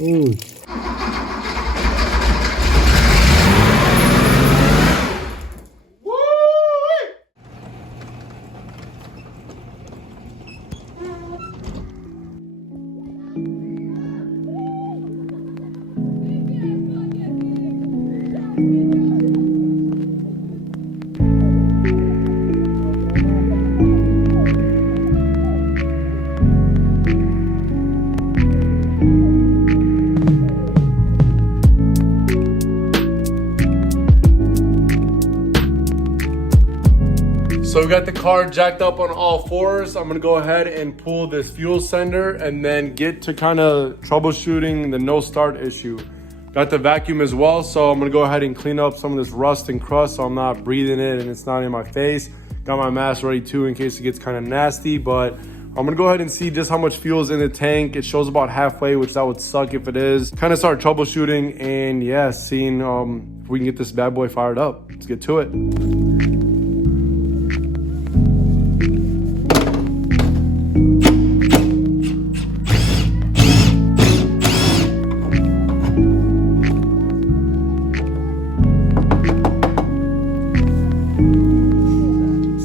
Ooh. So we got the car jacked up on all fours. I'm gonna go ahead and pull this fuel sender and then get to kind of troubleshooting the no start issue. Got the vacuum as well, so I'm gonna go ahead and clean up some of this rust and crust so I'm not breathing it and it's not in my face. Got my mask ready too in case it gets kind of nasty, but I'm gonna go ahead and see just how much fuel is in the tank. It shows about halfway, which that would suck if it is. Kind of start troubleshooting and yeah, seeing if we can get this bad boy fired up. Let's get to it.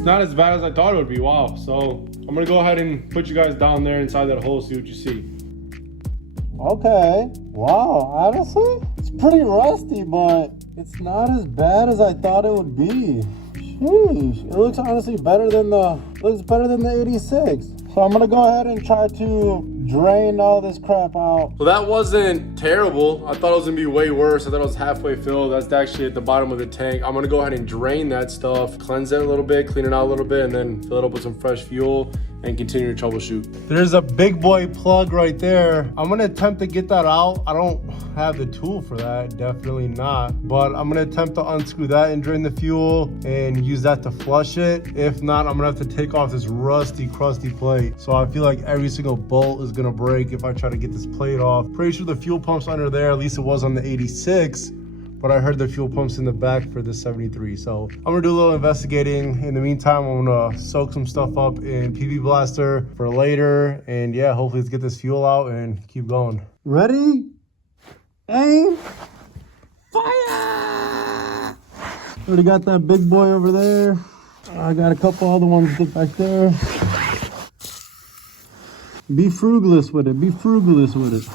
Not as bad as I thought it would be. Wow. So I'm gonna go ahead and put you guys down there inside that hole, see what you see. Okay. Wow. Honestly, it's pretty rusty, but it's not as bad as I thought it would be. Sheesh. It looks honestly better than the 86. So I'm gonna go ahead and try to drain all this crap out. Well, that wasn't terrible. I thought it was gonna be way worse. I thought it was halfway filled. That's actually at the bottom of the tank. I'm gonna go ahead and drain that stuff, cleanse it a little bit, clean it out a little bit, and then fill it up with some fresh fuel and continue to troubleshoot. There's a big boy plug right there. I'm gonna attempt to get that out. I don't have the tool for that, definitely not. But I'm gonna attempt to unscrew that and drain the fuel and use that to flush it. If not, I'm gonna have to take off this rusty, crusty plate. So I feel like every single bolt is gonna break if I try to get this plate off. Pretty sure the fuel pump's under there, at least it was on the 86. But I heard the fuel pump's in the back for the 73. So I'm gonna do a little investigating. In the meantime, I'm gonna soak some stuff up in PV Blaster for later. And yeah, hopefully let's get this fuel out and keep going. Ready? Aim. Fire! Already got that big boy over there. I got a couple other ones just back there. Be frugalist with it, be frugalist with it.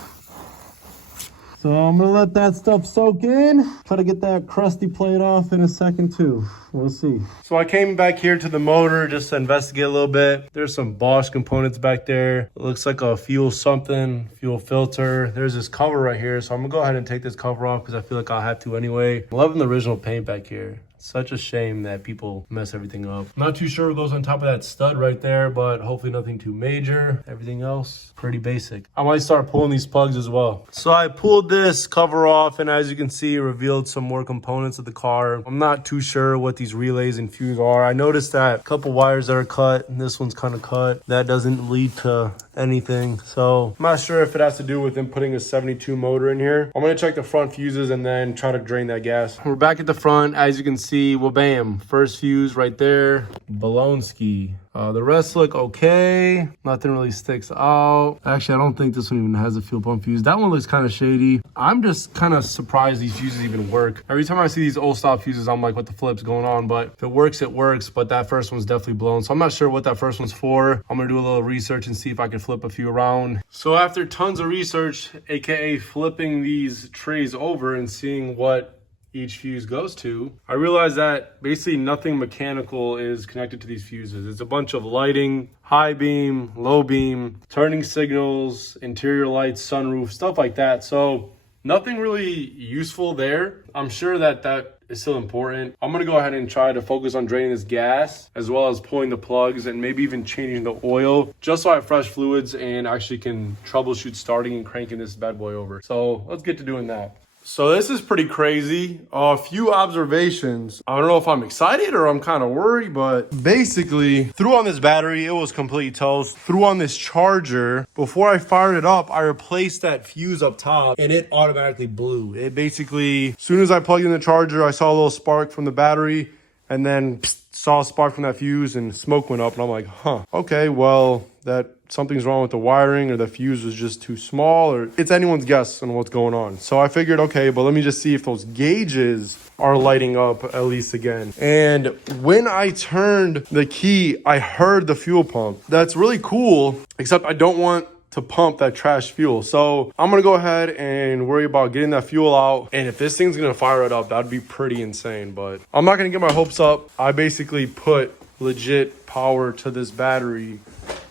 So I'm gonna let that stuff soak in. Try to get that crusty plate off in a second too. We'll see. So I came back here to the motor just to investigate a little bit. There's some Bosch components back there. It looks like a fuel filter. There's this cover right here. So I'm gonna go ahead and take this cover off because I feel like I'll have to anyway. I'm loving the original paint back here. Such a shame that people mess everything up. Not too sure what goes on top of that stud right there, but hopefully nothing too major. Everything else, pretty basic. I might start pulling these plugs as well. So I pulled this cover off, and as you can see, it revealed some more components of the car. I'm not too sure what these relays and fuse are. I noticed that a couple wires that are cut, and this one's kind of cut. That doesn't lead to anything. So I'm not sure if it has to do with them putting a 72 motor in here. I'm gonna check the front fuses and then try to drain that gas. We're back at the front. As you can see, well, bam, first fuse right there, Balonski. The rest look okay. Nothing really sticks out. Actually, I don't think this one even has a fuel pump fuse. That one looks kind of shady. I'm just kind of surprised these fuses even work. Every time I see these old style fuses, I'm like, what the flip's going on? But if it works, it works. But that first one's definitely blown. So I'm not sure what that first one's for. I'm gonna do a little research and see if I can flip a few around. So after tons of research, AKA flipping these trays over and seeing what each fuse goes to, I realized that basically nothing mechanical is connected to these fuses. It's a bunch of lighting, high beam, low beam, turning signals, interior lights, sunroof, stuff like that. So nothing really useful there. I'm sure that is still important. I'm gonna go ahead and try to focus on draining this gas as well as pulling the plugs and maybe even changing the oil just so I have fresh fluids and actually can troubleshoot starting and cranking this bad boy over. So let's get to doing that. So this is pretty crazy. A few observations. I don't know if I'm excited or I'm kind of worried, but basically threw on this battery, it was complete toast. Threw on this charger. Before I fired it up, I replaced that fuse up top and it automatically blew. It basically, as soon as I plugged in the charger, I saw a little spark from the battery and then saw a spark from that fuse and smoke went up and I'm like, huh, okay, well, that something's wrong with the wiring or the fuse was just too small, or it's anyone's guess on what's going on. So I figured, okay, but let me just see if those gauges are lighting up at least again. And when I turned the key, I heard the fuel pump. That's really cool, except I don't want to pump that trash fuel. So I'm gonna go ahead and worry about getting that fuel out. And if this thing's gonna fire it up, that'd be pretty insane. But I'm not gonna get my hopes up. I basically put legit power to this battery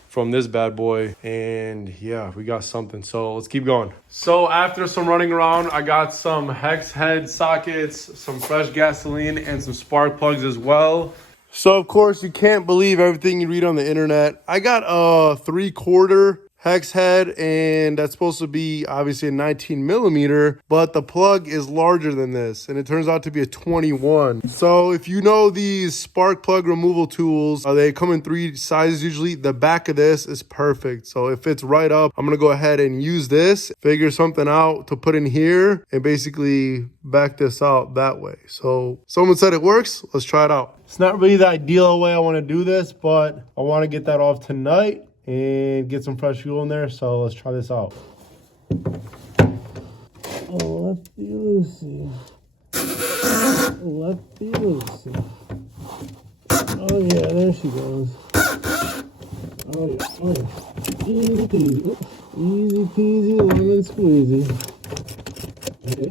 from this bad boy, and yeah, we got something. So let's keep going. So after some running around, I got some hex head sockets, some fresh gasoline, and some spark plugs as well. So of course you can't believe everything you read on the internet. I got a 3/4 hex head, and that's supposed to be obviously a 19 millimeter, but the plug is larger than this, and it turns out to be a 21. So if you know these spark plug removal tools, they come in 3 sizes usually. The back of this is perfect. So if it's right up, I'm gonna go ahead and use this, figure something out to put in here, and basically back this out that way. So someone said it works, let's try it out. It's not really the ideal way I wanna do this, but I wanna get that off tonight and get some fresh fuel in there. So let's try this out. Oh, lefty Lucy. Lefty Lucy. Oh yeah, there she goes. Oh yeah, oh yeah. Easy peasy. Easy peasy, lemon squeezy. Okay.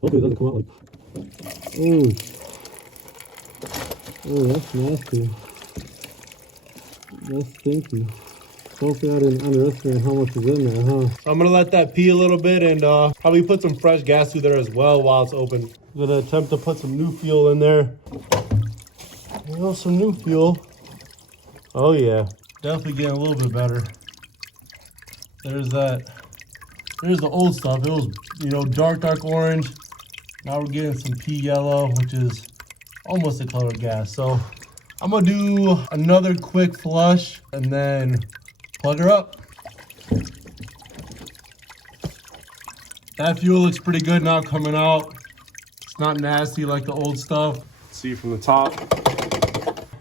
Hopefully it doesn't come out like... Oh. Oh, that's nasty. That's stinky. Hopefully I didn't underestimate how much is in there, huh? So I'm gonna let that pee a little bit and probably put some fresh gas through there as well while it's open. I'm gonna attempt to put some new fuel in there. You know, some new fuel. Oh yeah, definitely getting a little bit better. There's that. There's the old stuff. It was, you know, dark orange. Now we're getting some pea yellow, which is almost the color of gas. So I'm gonna do another quick flush and then plug her up. That fuel looks pretty good now coming out. It's not nasty like the old stuff. See from the top,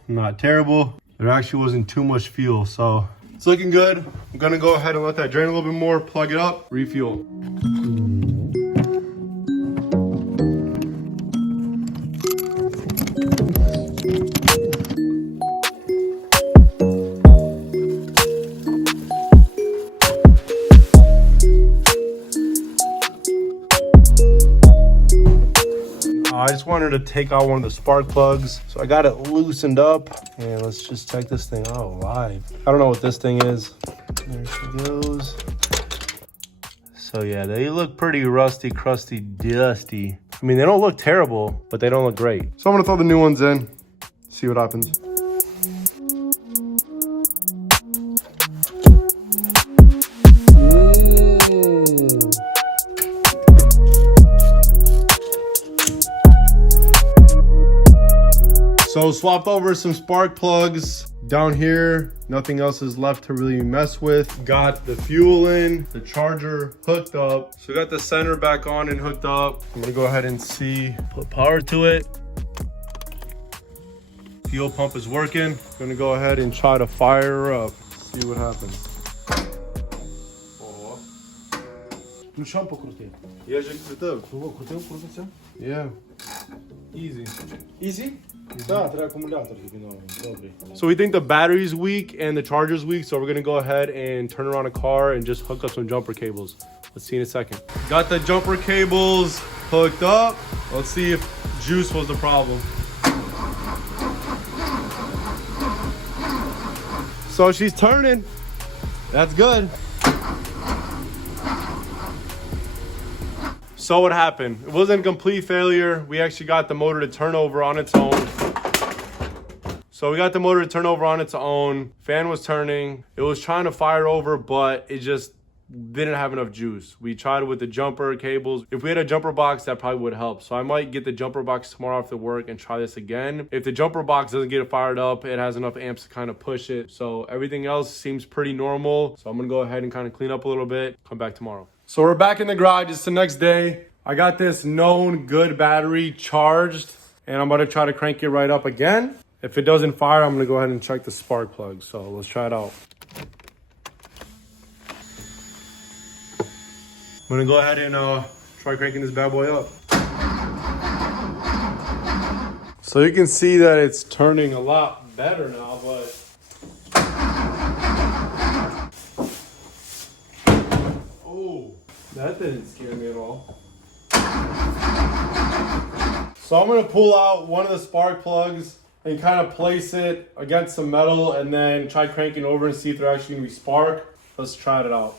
not terrible. There actually wasn't too much fuel, so it's looking good. I'm gonna go ahead and let that drain a little bit more, plug it up, refuel. I just wanted to take out one of the spark plugs, so I got it loosened up, and let's just check this thing out live. I don't know what this thing is. There she goes. So yeah, they look pretty rusty, crusty, dusty. I mean, they don't look terrible, but they don't look great. So I'm gonna throw the new ones in, see what happens. So swapped over some spark plugs down here. Nothing else is left to really mess with. Got the fuel in, the charger hooked up. So got the center back on and hooked up. I'm gonna go ahead and see, put power to it. Fuel pump is working. I'm gonna go ahead and try to fire her up. See what happens. Yeah. Easy. Easy? Да, треба акумулятор новий. Добрий. So we think the battery's weak and the charger's weak, so we're gonna go ahead and turn around a car and just hook up some jumper cables. Let's see in a second. Got the jumper cables hooked up. Let's see if juice was the problem. So she's turning. That's good. So what happened? It wasn't a complete failure. We actually got the motor to turn over on its own. So we got the motor to turn over on its own. Fan was turning. It was trying to fire over, but it just didn't have enough juice. We tried it with the jumper cables. If we had a jumper box, that probably would help. So I might get the jumper box tomorrow after work and try this again. If the jumper box doesn't get it fired up, it has enough amps to kind of push it. So everything else seems pretty normal. So I'm gonna go ahead and kind of clean up a little bit, come back tomorrow. So we're back in the garage. It's the next day. I got this known good battery charged, and I'm about to try to crank it right up again If it doesn't fire, I'm gonna go ahead and check the spark plug. So let's try it out. I'm gonna go ahead and try cranking this bad boy up. So you can see that it's turning a lot better now, but oh, that didn't scare me at all. So I'm gonna pull out one of the spark plugs and kind of place it against some metal and then try cranking over and see if they're actually gonna be spark. Let's try it out.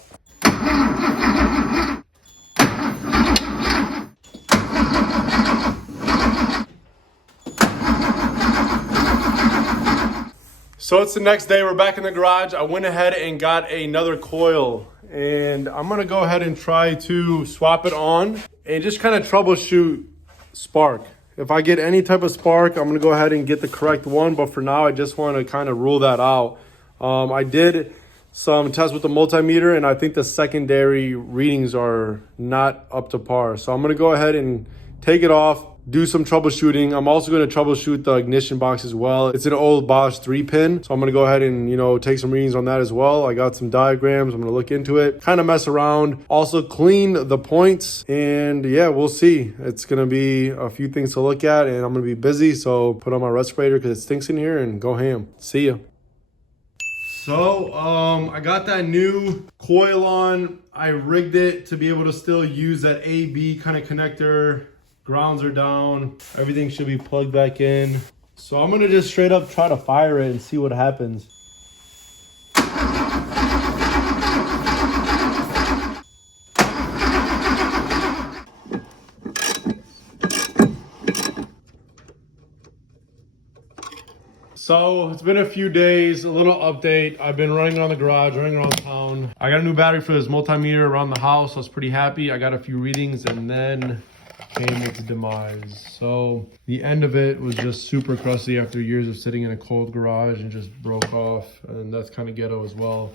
So it's the next day, we're back in the garage. I went ahead and got another coil and I'm gonna go ahead and try to swap it on and just kind of troubleshoot spark. If I get any type of spark, I'm gonna go ahead and get the correct one, but for now I just wanna kind of rule that out. I did some tests with the multimeter and I think the secondary readings are not up to par. So I'm gonna go ahead and take it off, do some troubleshooting. I'm also going to troubleshoot the ignition box as well. It's an old Bosch 3-pin. So I'm going to go ahead and, take some readings on that as well. I got some diagrams. I'm going to look into it, kind of mess around, also clean the points. And yeah, we'll see. It's going to be a few things to look at and I'm going to be busy. So put on my respirator because it stinks in here and go ham. See ya. So I got that new coil on. I rigged it to be able to still use that A-B kind of connector. Grounds are down. Everything should be plugged back in. So I'm gonna just straight up try to fire it and see what happens. So it's been a few days, a little update. I've been running around the garage, running around town. I got a new battery for this multimeter around the house. I was pretty happy. I got a few readings and then came its demise. So the end of it was just super crusty after years of sitting in a cold garage and just broke off. And that's kind of ghetto as well.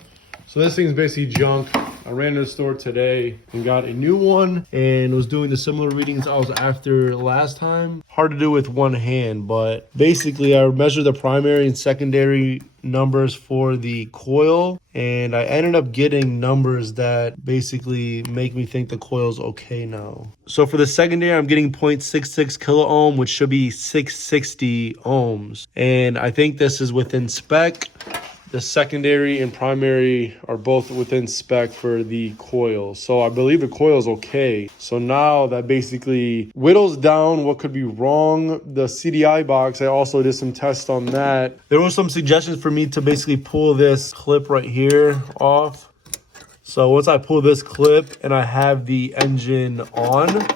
So this thing's basically junk. I ran to the store today and got a new one and was doing the similar readings I was after last time. Hard to do with one hand, but basically I measured the primary and secondary numbers for the coil and I ended up getting numbers that basically make me think the coil's okay now. So for the secondary, I'm getting 0.66 kilo ohm, which should be 660 ohms. And I think this is within spec. The secondary and primary are both within spec for the coil. So I believe the coil is okay. So now that basically whittles down what could be wrong. The Cdi box, I also did some tests on that. There were some suggestions for me to basically pull this clip right here off. So once I pull this clip and I have the engine on,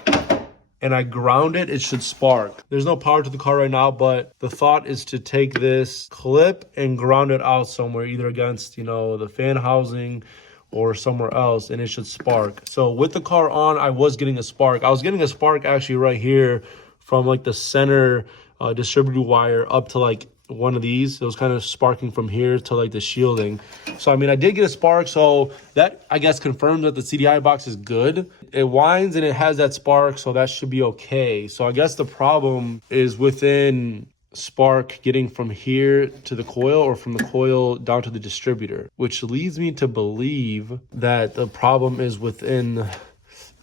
and I ground it, it should spark. There's no power to the car right now, but the thought is to take this clip and ground it out somewhere, either against, the fan housing or somewhere else, and it should spark. So with the car on, I was getting a spark. I was getting a spark actually right here from like the center distributor wire up to like one of these. It was kind of sparking from here to like the shielding. So I mean, I did get a spark, so that I guess confirms that the Cdi box is good. It winds and it has that spark, so that should be okay. So I guess the problem is within spark getting from here to the coil or from the coil down to the distributor, which leads me to believe that the problem is within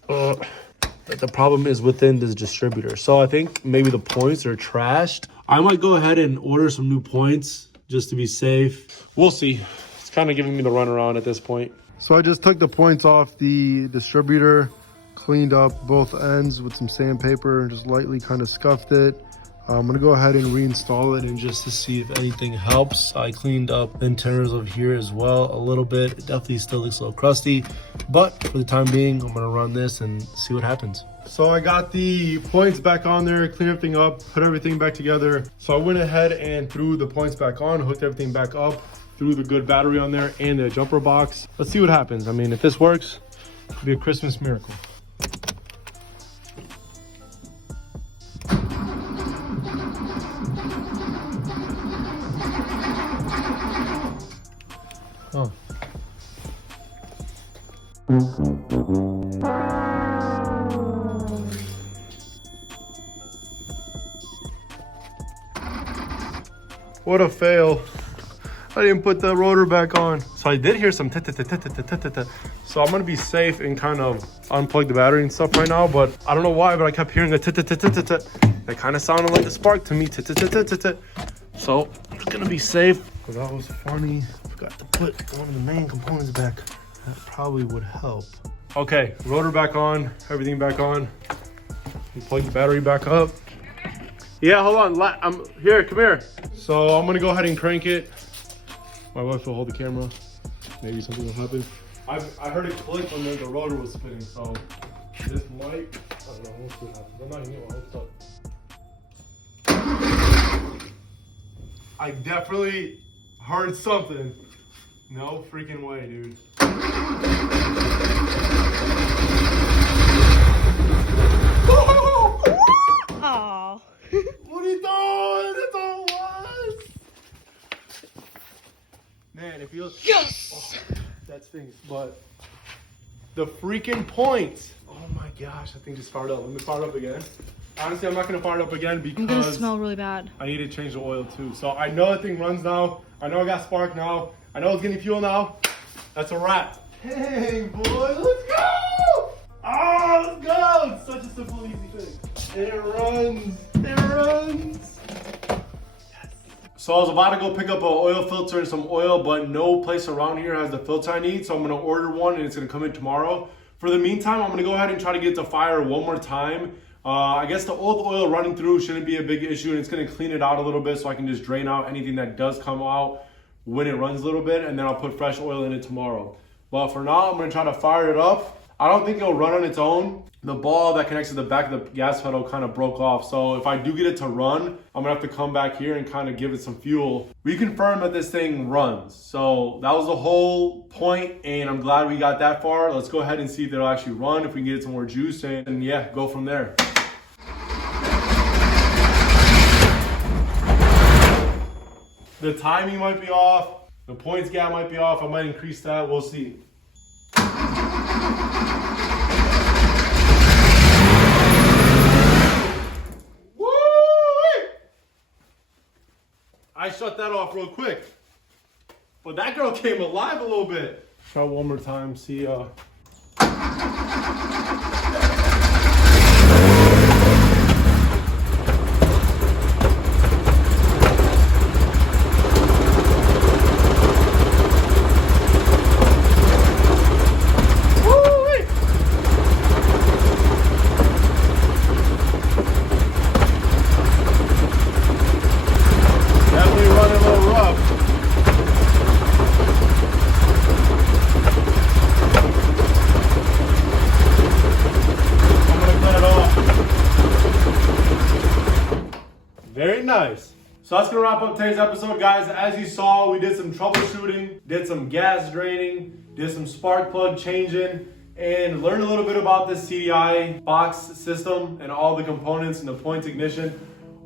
this distributor. So I think maybe the points are trashed. I might go ahead and order some new points just to be safe. We'll see. It's kind of giving me the runaround at this point. So I just took the points off the distributor, cleaned up both ends with some sandpaper and just lightly kind of scuffed it. I'm gonna go ahead and reinstall it and just to see if anything helps. I cleaned up the internals of here as well a little bit. It definitely still looks a little crusty, but for the time being, I'm gonna run this and see what happens. So I got the points back on there, cleaned everything up, put everything back together. So I went ahead and threw the points back on, hooked everything back up, threw the good battery on there and the jumper box. Let's see what happens. I mean, if this works, it'll be a Christmas miracle. Oh. What a fail. I didn't put the rotor back on. So I did hear some so I'm gonna be safe and kind of unplug the battery and stuff right now, but I don't know why, but I kept hearing a that kind of sounded like a spark to me. So I'm just gonna be safe. But that was funny. Forgot to put one of the main components back. That probably would help. Okay, rotor back on, everything back on. You plug the battery back up. Yeah, hold on, I'm here, come here. So I'm gonna go ahead and crank it. My wife will hold the camera. Maybe something will happen. I heard it click when the rotor was spinning, so this might, I don't know, we'll see what happens. I'm not even getting my hopes up. I definitely heard something. No freaking way, dude. Oh. What are you doing? That's all it was. Man, it feels. Yes! Oh, that stings, but the freaking points. Oh my gosh, that thing just fired up. Let me fire it up again. Honestly, I'm not gonna fire it up again because I'm gonna smell really bad. I need to change the oil too. So I know that thing runs now. I know I got spark now. I know it's getting fuel now. That's a wrap. Hey, boy, let's go! Oh, let's go! It's such a simple, easy thing. It runs. It runs. Yes. So I was about to go pick up an oil filter and some oil, but no place around here has the filter I need. So I'm gonna order one and it's gonna come in tomorrow. For the meantime, I'm gonna go ahead and try to get the fire one more time. I guess the old oil running through shouldn't be a big issue, and it's gonna clean it out a little bit so I can just drain out anything that does come out when it runs a little bit, and then I'll put fresh oil in it tomorrow. But for now, I'm gonna try to fire it up. I don't think it'll run on its own. The ball that connects to the back of the gas pedal kind of broke off. So if I do get it to run, I'm gonna have to come back here and kind of give it some fuel. We confirmed that this thing runs. So that was the whole point, and I'm glad we got that far. Let's go ahead and see if it'll actually run, if we can get it some more juice, and yeah, go from there. The timing might be off. The points gap might be off. I might increase that. We'll see. Woo! I shut that off real quick. But that girl came alive a little bit. Try one more time. See. Very nice. So that's gonna wrap up today's episode, guys. As you saw, we did some troubleshooting, did some gas draining, did some spark plug changing, and learned a little bit about this Cdi Box system and all the components and the points ignition,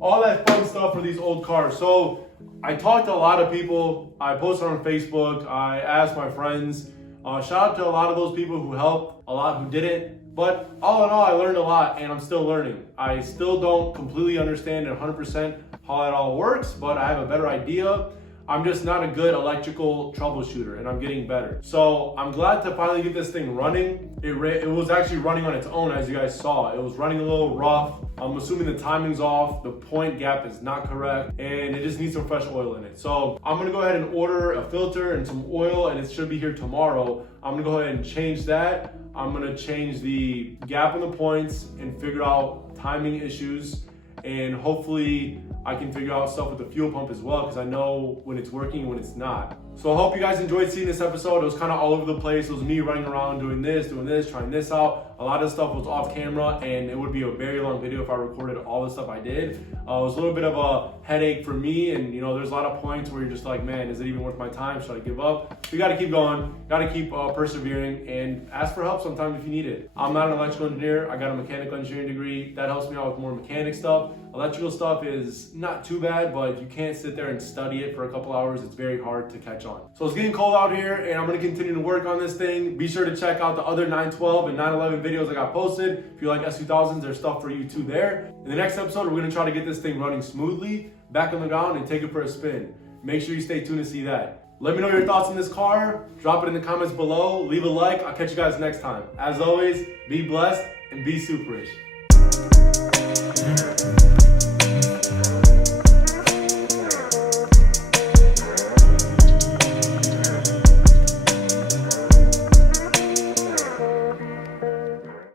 all that fun stuff for these old cars. So I talked to a lot of people. I posted on Facebook. I asked my friends. Shout out to a lot of those people who helped, a lot who didn't. But all in all, I learned a lot, and I'm still learning. I still don't completely understand 100% how that all works, but I have a better idea. I'm just not a good electrical troubleshooter, and I'm getting better. So I'm glad to finally get this thing running. It was actually running on its own, as you guys saw. It was running a little rough. I'm assuming the timing's off, the point gap is not correct, and it just needs some fresh oil in it. So I'm gonna go ahead and order a filter and some oil, and it should be here tomorrow. I'm gonna go ahead and change that. I'm gonna change the gap in the points and figure out timing issues, and hopefully I can figure out stuff with the fuel pump as well, because I know when it's working and when it's not. So I hope you guys enjoyed seeing this episode. It was kind of all over the place. It was me running around doing this, trying this out. A lot of stuff was off camera, and it would be a very long video if I recorded all the stuff I did. It was a little bit of a headache for me, and you know, there's a lot of points where you're just like, man, is it even worth my time? Should I give up? You gotta keep going, gotta keep persevering, and ask for help sometimes if you need it. I'm not an electrical engineer. I got a mechanical engineering degree. That helps me out with more mechanic stuff. Electrical stuff is not too bad, but you can't sit there and study it for a couple hours. It's very hard to catch on. So it's getting cold out here, and I'm gonna continue to work on this thing. Be sure to check out the other 912 and 911 videos I got posted. If you like S2000s, there's stuff for you too there. In the next episode, we're gonna try to get this thing running smoothly. back on the ground and take it for a spin. Make sure you stay tuned to see that. Let me know your thoughts on this car. Drop it in the comments below. Leave a like. I'll catch you guys next time. As always, be blessed and be superish.